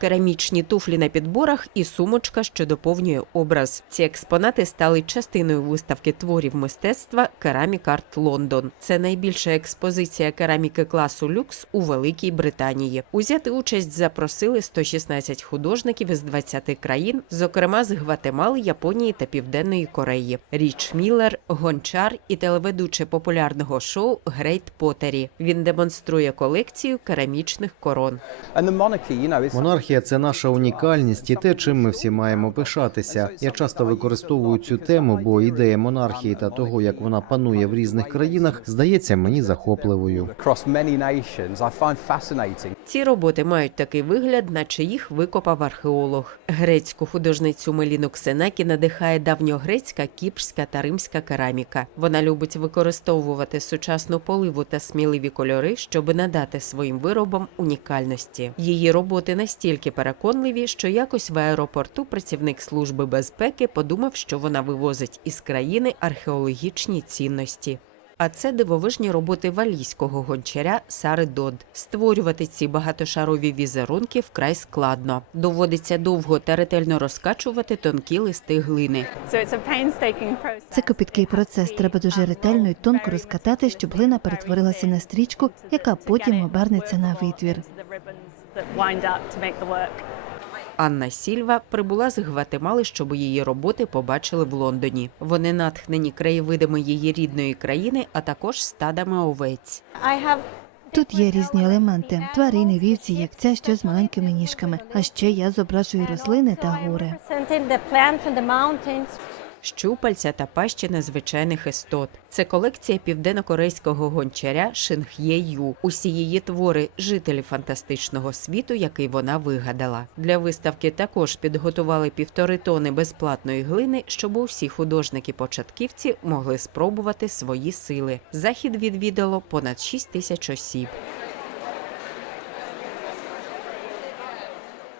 керамічні туфлі на підборах і сумочка, що доповнює образ. Ці експонати стали частиною виставки творів мистецтва Керамік Арт Лондон. Це найбільша експозиція кераміки класу люкс у Великій Британії. Узяти участь запросили 116 художників із 20 країн, зокрема з Гватемали, Японії та Південної Кореї. Річ Міллер, гончар і телеведучий популярного шоу Грейт Поттері. Він демонструє колекцію керамічних корон. And Монархія це наша унікальність і те, чим ми всі маємо пишатися. Я часто використовую цю тему, бо ідея монархії та того, як вона панує в різних країнах, здається мені захопливою. Ці роботи мають такий вигляд, наче їх викопав археолог. Грецьку художницю Меліну Ксенакі надихає давньогрецька, кіпрська та римська кераміка. Вона любить використовувати сучасну поливу та сміливі кольори, щоб надати своїм виробам унікальності. Її роботи настільки переконливі, що якось в аеропорту працівник служби безпеки подумав, що вона вивозить із країни археологічні цінності. А це дивовижні роботи валійського гончаря Сари Дод. Створювати ці багатошарові візерунки вкрай складно. Доводиться довго та ретельно розкачувати тонкі листи глини. Це копіткий процес. Треба дуже ретельно і тонко розкатати, щоб глина перетворилася на стрічку, яка потім обернеться на витвір. Анна Сільва прибула з Гватемали, щоб її роботи побачили в Лондоні. Вони натхнені краєвидами її рідної країни, а також стадами овець. Тут є різні елементи: тварини, вівці, як ця, що з маленькими ніжками. А ще я зображую рослини та гори. Щупальця та пащі незвичайних істот. Це колекція південнокорейського гончаря Шинх'є Ю. Усі її твори жителі фантастичного світу, який вона вигадала. Для виставки також підготували півтори тони безплатної глини, щоб усі художники-початківці могли спробувати свої сили. Захід відвідало понад 6 тисяч осіб.